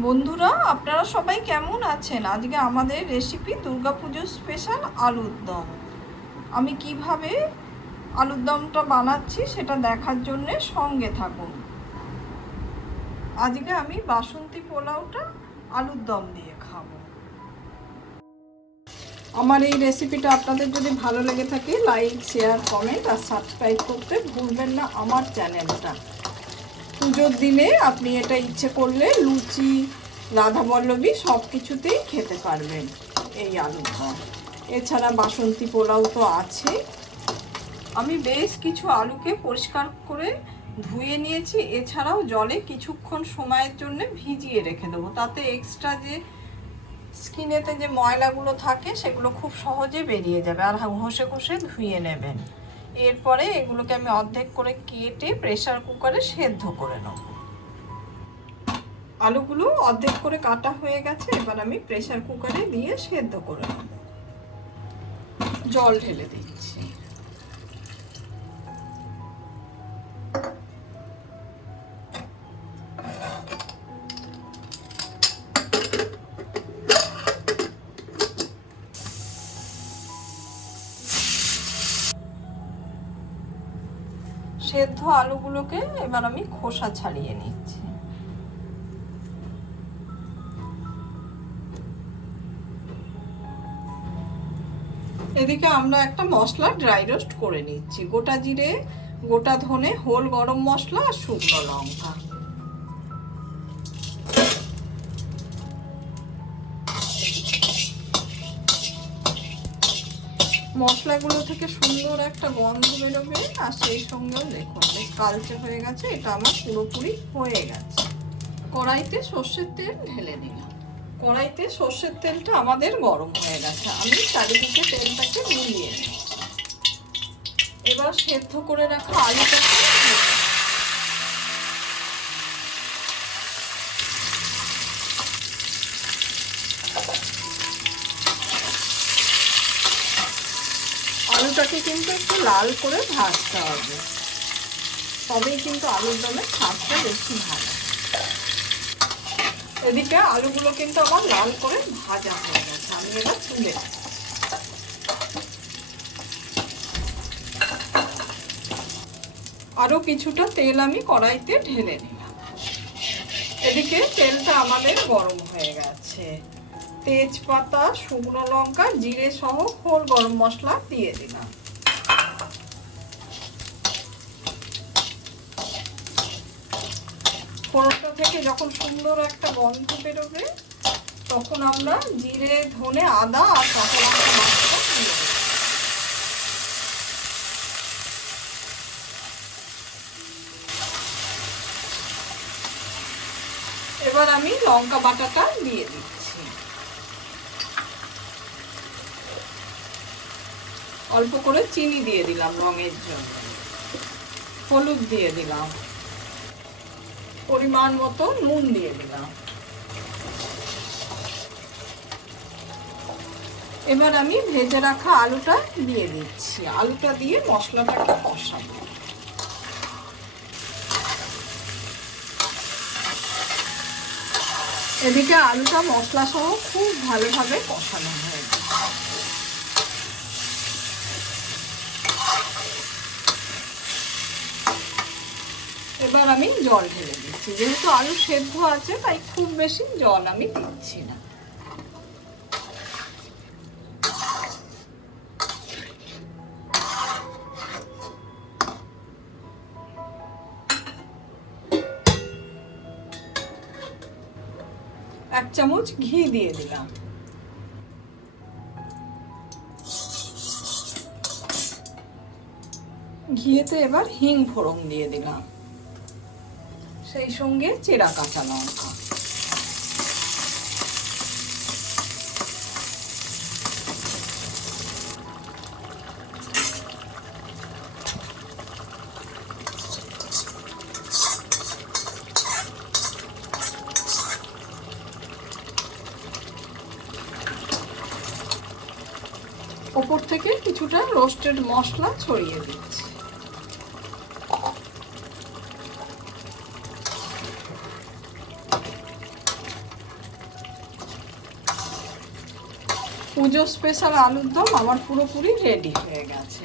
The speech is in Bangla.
বন্ধুরা, আপনারা সবাই কেমন আছেন? আজকে আমাদের রেসিপি দুর্গাপুজোর স্পেশাল আলুর দম। আমি কিভাবে আলুর দমটা বানাচ্ছি সেটা দেখার জন্য সঙ্গে থাকুন। আজকে আমি বাসন্তী পোলাওটা আলুর দম দিয়ে খাবো। আমার এই রেসিপিটা আপনাদের যদি ভালো লেগে থাকে লাইক, শেয়ার, কমেন্ট আর সাবস্ক্রাইব করতে ভুলবেন না আমার চ্যানেলটা। পুজোর দিনে আপনি এটা ইচ্ছে করলে লুচি, রাধাবল্লভী সব কিছুতেই খেতে পারবেন এই আলুর দম। এছাড়া বাসন্তী পোলাও তো আছে। আমি বেশ কিছু আলুকে পরিষ্কার করে ধুয়ে নিয়েছি। এছাড়াও জলে কিছুক্ষণ সময়ের জন্য ভিজিয়ে রেখে দেবো, তাতে এক্সট্রা যে স্কিনেতে যে ময়লাগুলো থাকে সেগুলো খুব সহজে বেরিয়ে যাবে। আর ঘষে ঘষে ধুয়ে নেবেন। এরপরে এগুলোকে আমি অর্ধেক করে কেটে প্রেসার কুকারে সেদ্ধ করে নেব। আলুগুলো অর্ধেক করে কাটা হয়ে গেছে, এবার আমি প্রেসার কুকারে দিয়ে সেদ্ধ করে নেব। জল ঢেলে দিচ্ছি। সেদ্ধ আলুগুলোকে এবার আমি খোসা ছাড়িয়ে নিচ্ছি। এদিকে আমরা একটা মশলা ড্রাই রোস্ট করে নিচ্ছি। গোটা জিরে, গোটা ধনে, হোল গরম মশলা আর শুকনো লঙ্কা। মশলাগুলো থেকে সুন্দর একটা গন্ধ বেরোবে, আর সেই সঙ্গেও দেখুন বেশ কালচে হয়ে গেছে। এটা আমার পুরোপুরি হয়ে গেছে। কড়াইতে সর্ষের তেল ঢেলে নিলাম। কড়াইতে সর্ষের তেলটা আমাদের গরম হয়ে গেছে। আমি চারিদিকে তেলটাকে মিলিয়ে নিই। এবার সেদ্ধ করে রাখা আলুটাকে কিন্তু একটু লাল করে ভাজতে হবে, তবেই কিন্তু আলুর দমের স্বাদটা বেশি ভালো। এদিকে আলুগুলো কিন্তু আমার লাল করে ভাজা হয়ে গেছে। আমি এবার তুলে আরো কিছুটা তেল আমি কড়াইতে ঢেলে নিলাম। এদিকে তেলটা আমাদের গরম হয়ে গেছে। তেজপাতা, শুকনো লঙ্কা, জিরে সহ হোল গরম মশলা দিয়ে দিলাম। ফোড়নটা থেকে যখন সুন্দর একটা গন্ধ বেরোবে তখন আমরা জিরে, ধনে, আদা আর কাঁচা লঙ্কা বাটাটা দিয়ে দেব। এবার আমি লঙ্কা বাটাটা দিয়ে দিচ্ছি। অল্প করে চিনি দিয়ে দিলাম রঙের জন্য। হলুদ দিয়ে দিলাম। পরিমাণ মতো নুন দিয়ে দিলাম। এবার আমি ভেজে রাখা আলুটা দিয়ে দিচ্ছি। আলুটা দিয়ে মশলাটাকে কষাবো। এদিকে আলুটা মশলা সহ খুব ভালোভাবে কষানো হয়ে গেছে। এবার আমি জল ঢেলে দিচ্ছি। যেহেতু আলু সেদ্ধ আছে তাই খুব বেশি জল আমি দিচ্ছি না। এক চামচ ঘি দিয়ে দিলাম। ঘিয়েতে এবার হিং ফোড়ন দিয়ে দিলাম, সেই সঙ্গে চেরা কাঁচা লঙ্কা। ওপর থেকে কিছুটা রোস্টেড মশলা ছড়িয়ে দিচ্ছি। পুজো স্পেশাল আলুর দম আমার পুরোপুরি রেডি হয়ে গেছে।